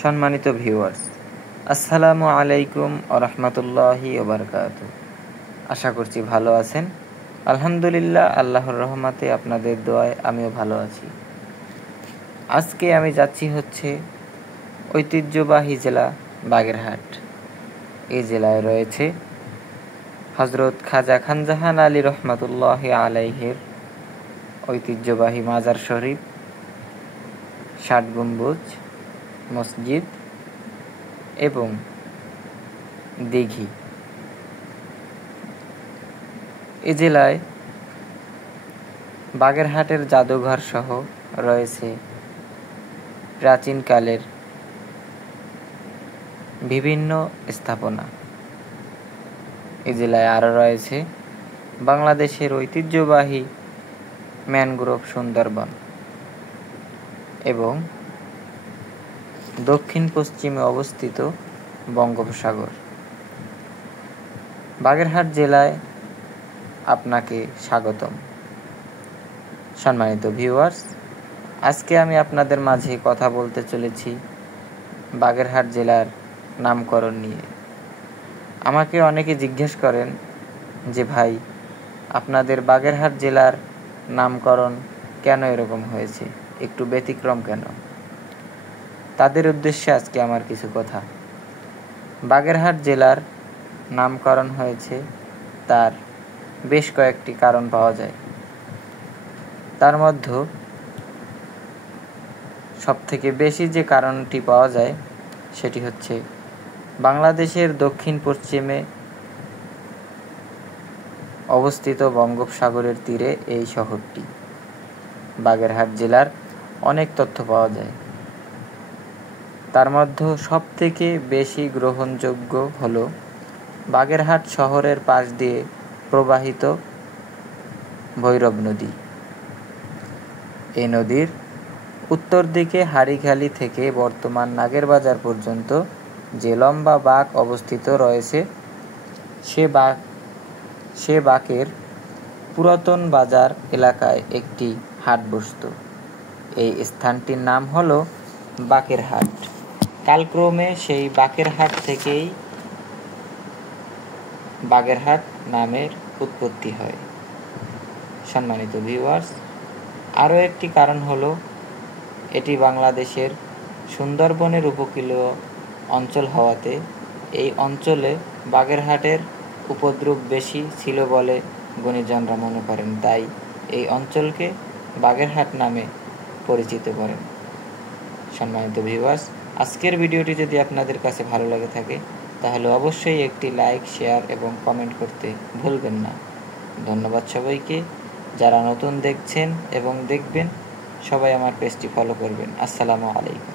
সম্মানিত ভিউয়ার্স, আসসালামু আলাইকুম ওয়া রাহমাতুল্লাহি ওয়া বারাকাতুহু। আশা করছি ভালো আছেন। আলহামদুলিল্লাহ, আল্লাহর রহমতে আপনাদের দোয়ায় আমিও ভালো আছি। আজকে আমি যাচ্ছি ঐতিহ্যবাহী জেলা বাগেরহাট। এই জেলায় রয়েছে হযরত খাজা খানজাহান আলী রহমাতুল্লাহি আলাইহির ঐতিহ্যবাহী মাজার শরীফ, ৬০ গম্বুজ মসজিদ এবং দিঘি। এ জেলায় বাগেরহাটের জাদুঘর সহ রয়েছে প্রাচীনকালের বিভিন্ন স্থাপনা। এ জেলায় আরও রয়েছে বাংলাদেশের ঐতিহ্যবাহী ম্যানগ্রোভ সুন্দরবন এবং দক্ষিণ পশ্চিমে অবস্থিত বঙ্গোপসাগর। বাগেরহাট জেলায় আপনাকে স্বাগতম। সম্মানিত ভিউয়ার্স, আজকে আমি আপনাদের মাঝে কথা বলতে চলেছি বাগেরহাট জেলার নামকরণ নিয়ে। আমাকে অনেকে জিজ্ঞেস করেন যে ভাই, আপনাদের বাগেরহাট জেলার নামকরণ কেন এরকম হয়েছে, একটু ব্যতিক্রম কেন? তাদের উদ্দেশ্যে আজকে আমার কিছু কথা। বাগেরহাট জেলার নামকরণ হয়েছে, তার বেশ কয়েকটি কারণ পাওয়া যায়। তার মধ্যে সবথেকে বেশি যে কারণটি পাওয়া যায় সেটি হচ্ছে বাংলাদেশের দক্ষিণ পশ্চিমে অবস্থিত বঙ্গোপসাগরের তীরে এই শহরটি। বাগেরহাট জেলার অনেক তথ্য পাওয়া যায়। তার মধ্যে সবথেকে বেশি গ্রহণযোগ্য হল বাগেরহাট শহরের পাশ দিয়ে প্রবাহিত ভৈরব নদী। এই নদীর উত্তর দিকে হাড়িখালি থেকে বর্তমান নাগেরবাজার পর্যন্ত যে লম্বা বাঁক অবস্থিত রয়েছে, সে বাঁকের পুরাতন বাজার এলাকায় একটি হাট বসত। এই স্থানটির নাম হল বাকেরহাট। কালক্রমে সেই বাকেরহাট থেকেই বাগেরহাট নামের উৎপত্তি হয়। সম্মানিত ভিউয়ার্স, আরও একটি কারণ হলো এটি বাংলাদেশের সুন্দরবনের উপকূলীয় অঞ্চল হওয়াতে এই অঞ্চলে বাগেরহাটের উপদ্রব বেশি ছিল বলে গুণীজনরা মনে করেন, তাই এই অঞ্চলকে বাগেরহাট নামে পরিচিত করেন। সম্মানিত ভিউয়ার্স, আজকের ভিডিওটি যদি আপনাদের কাছে ভালো লাগে থাকে তাহলে অবশ্যই একটি লাইক, শেয়ার এবং কমেন্ট করতে ভুলবেন না। ধন্যবাদ সবাইকে। যারা নতুন দেখছেন এবং দেখবেন, সবাই আমার পেজটি ফলো করবেন। আসসালামু আলাইকুম।